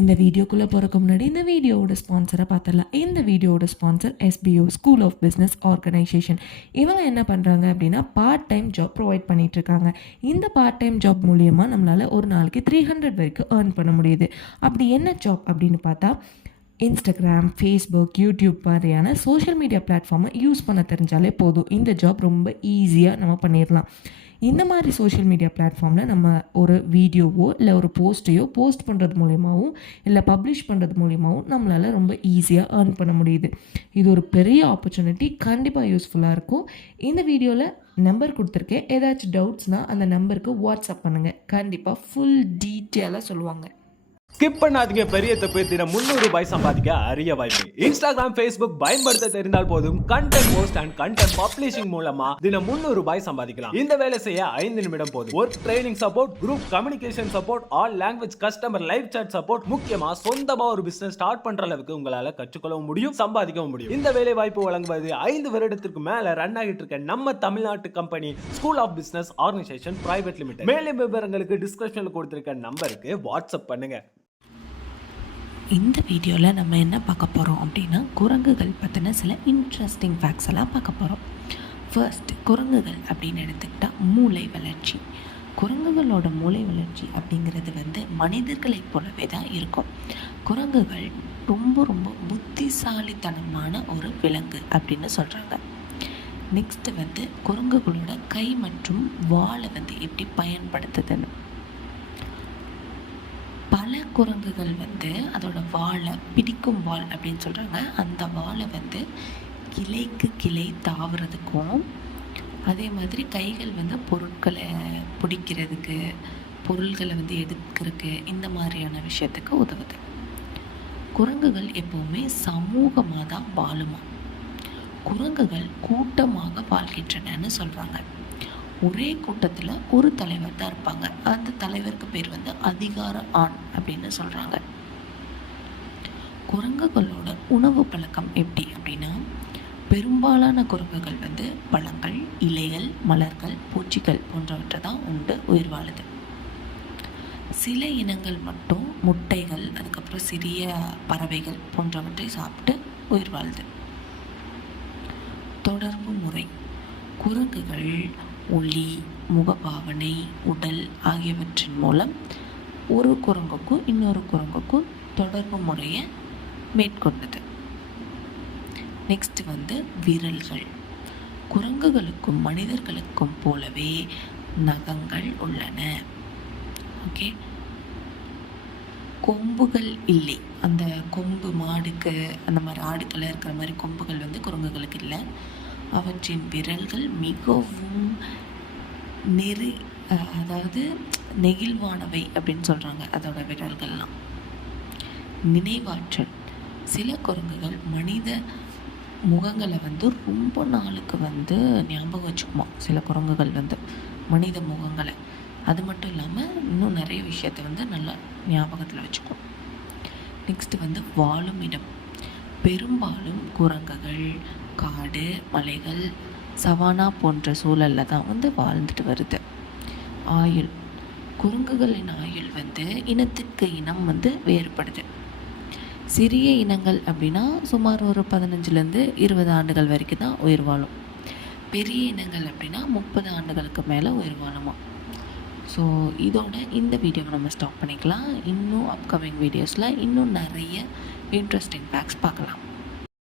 இந்த வீடியோக்குள்ளே போகிறக்கு முன்னாடி இந்த வீடியோவோட ஸ்பான்சரை பார்த்துடலாம். இந்த வீடியோவோட sponsor SBO school of business organisation. இவங்க என்ன பண்ணுறாங்க அப்படின்னா பார்ட் டைம் ஜாப் ப்ரொவைட் பண்ணிகிட்ருக்காங்க. இந்த பார்ட் டைம் ஜாப் மூலியமாக நம்மளால் ஒரு நாளைக்கு 300 வரைக்கும் ஏர்ன் பண்ண முடியுது. அப்படி என்ன ஜாப் அப்படின்னு பார்த்தா, இன்ஸ்டாகிராம், ஃபேஸ்புக், யூடியூப் மாதிரியான சோஷியல் மீடியா பிளாட்ஃபார்மை யூஸ் பண்ண தெரிஞ்சாலே போதும். இந்த ஜாப் ரொம்ப ஈஸியாக நம்ம பண்ணிடலாம். இந்த மாதிரி சோஷியல் மீடியா பிளாட்ஃபார்மில் நம்ம ஒரு வீடியோவோ இல்லை ஒரு போஸ்ட்டையோ போஸ்ட் பண்ணுறது மூலியமாகவும் இல்லை பப்ளிஷ் பண்ணுறது மூலியமாகவும் நம்மளால் ரொம்ப ஈஸியாக ஏர்ன் பண்ண முடியுது. இது ஒரு பெரிய ஆப்பர்ச்சுனிட்டி, கண்டிப்பாக யூஸ்ஃபுல்லாக இருக்கும். இந்த வீடியோவில் நம்பர் கொடுத்துருக்கேன். ஏதாச்சும் டவுட்ஸ்னால் அந்த நம்பருக்கு வாட்ஸ்அப் பண்ணுங்கள். கண்டிப்பாக ஃபுல் டீட்டெயிலாக சொல்லுவாங்க. ஸ்கிப் பண்ணாதீங்க. பெரிய தப்பு. தினம் 300 ரூபாய் சம்பாதிக்க அரிய வாய்ப்பு. இன்ஸ்டாகிராம், ஃபேஸ்புக் பயன்படுத்த தெரிந்தால் போதும். Content post and content publishing மூலமா தினம் 300 ரூபாய் சம்பாதிக்கலாம். இந்த வேலை செய்ய 5 நிமிடம் போதும். Work training support, group communication support, all language customer live chat support, முக்கியமா சொந்தமா ஒரு பிசினஸ் ஸ்டார்ட் பண்ற அளவுக்கு உங்களால கற்றுக்கொள்ளவும் முடியும், சம்பாதிக்கவும் முடியும். இந்த வேலை வாய்ப்பு வழங்குவது 5 வருடத்திற்கு மேல ரன் ஆகிட்டு இருக்க நம்ம தமிழ்நாட்டு company school of business organisation private limited. மேலும் விவரங்களுக்கு டிஸ்கிரிப்ஷன்ல கொடுத்திருக்க நம்பருக்கு வாட்ஸ்அப் பண்ணுங்க. இந்த வீடியோவில் நம்ம என்ன பார்க்க போகிறோம் அப்படின்னா, குரங்குகள் பற்றின சில இன்ட்ரெஸ்டிங் ஃபேக்ட்ஸ் எல்லாம் பார்க்க போகிறோம். ஃபர்ஸ்ட், குரங்குகள் அப்படின்னு எடுத்துக்கிட்டால் மூளை வளர்ச்சி. குரங்குகளோட மூளை வளர்ச்சி அப்படிங்கிறது மனிதர்களைப் போலவே தான் இருக்கும். குரங்குகள் ரொம்ப ரொம்ப புத்திசாலித்தனமான ஒரு விலங்கு அப்படின்னு சொல்கிறாங்க. நெக்ஸ்ட்டு குரங்குகளோட கை மற்றும் வாலை எப்படி பயன்படுத்துதுன்னு. பல குரங்குகள் அதோட வாழை பிடிக்கும் வால் அப்படின்னு சொல்கிறாங்க. அந்த வாழை கிளைக்கு கிளை தாவுறதுக்கும், அதே மாதிரி கைகள் பொருட்களை பிடிக்கிறதுக்கு, பொருள்களை எடுக்கிறதுக்கு, இந்த மாதிரியான விஷயத்துக்கு உதவுது. குரங்குகள் எப்போவுமே சமூகமாக தான் வாழுமா. குரங்குகள் கூட்டமாக வாழ்கின்றனன்னு சொல்கிறாங்க. ஒரே கூட்டத்தில் ஒரு தலைவர் தான் இருப்பாங்க. அந்த தலைவருக்கு பேர் அதிகார ஆண் அப்படின்னு சொல்கிறாங்க. குரங்குகளோட உணவு பழக்கம் எப்படி அப்படின்னா, பெரும்பாலான குரங்குகள் பழங்கள், இலைகள், மலர்கள், பூச்சிகள் போன்றவற்றை தான் உண்டு உயிர் வாழுது. சில இனங்கள் மட்டும் முட்டைகள், அதுக்கப்புறம் சிறிய பறவைகள் போன்றவற்றை சாப்பிட்டு உயிர் வாழுது. தொடர்பு முறை. குரங்குகள் ஒளி, முகபாவனை, உடல் ஆகியவற்றின் மூலம் ஒரு குரங்குக்கும் இன்னொரு குரங்குக்கும் தொடர்பு முறையை மேற்கொண்டது. நெக்ஸ்ட் விரல்கள். குரங்குகளுக்கும் மனிதர்களுக்கும் போலவே நகங்கள் உள்ளன. ஓகே, கொம்புகள் இல்லை. அந்த கொம்பு மாடுக்கு, அந்த மாதிரி ஆடுக்கெல்லாம் இருக்கிற மாதிரி கொம்புகள் குரங்குகளுக்கு இல்லை. அவற்றின் விரல்கள் மிகவும் நெகிழ்வானவை அப்படின்னு சொல்கிறாங்க. அதோட விரல்கள்லாம். நினைவாற்றல். சில குரங்குகள் மனித முகங்களை ரொம்ப நாளுக்கு ஞாபகம் வச்சுக்குமா. சில குரங்குகள் மனித முகங்களை. அது மட்டும் இல்லாமல் இன்னும் நிறைய விஷயத்தை நல்லா ஞாபகத்தில் வச்சுக்கும். நெக்ஸ்ட்டு வாழும் இடம். பெரும்பாலும் குரங்குகள் காடு, மலைகள், சவானா போன்ற சூழலில் தான் வாழ்ந்துட்டு வருது. ஆயுள். குரங்குகளின் ஆயுள் இனத்திற்கு இனம் வேறுபடுது. சிறிய இனங்கள் அப்படின்னா சுமார் ஒரு 15லேருந்து 20 ஆண்டுகள் வரைக்கும் தான் உயிர் வாழும். பெரிய இனங்கள் அப்படின்னா 30 ஆண்டுகளுக்கு மேலே உயிர் வாழுமா. ஸோ இதோட இந்த வீடியோவை நம்ம ஸ்டாப் பண்ணிக்கலாம். இன்னும் அப்கமிங் வீடியோஸில் இன்னும் நிறைய இன்ட்ரெஸ்டிங் ஃபேக்ட்ஸ் பார்க்கலாம்.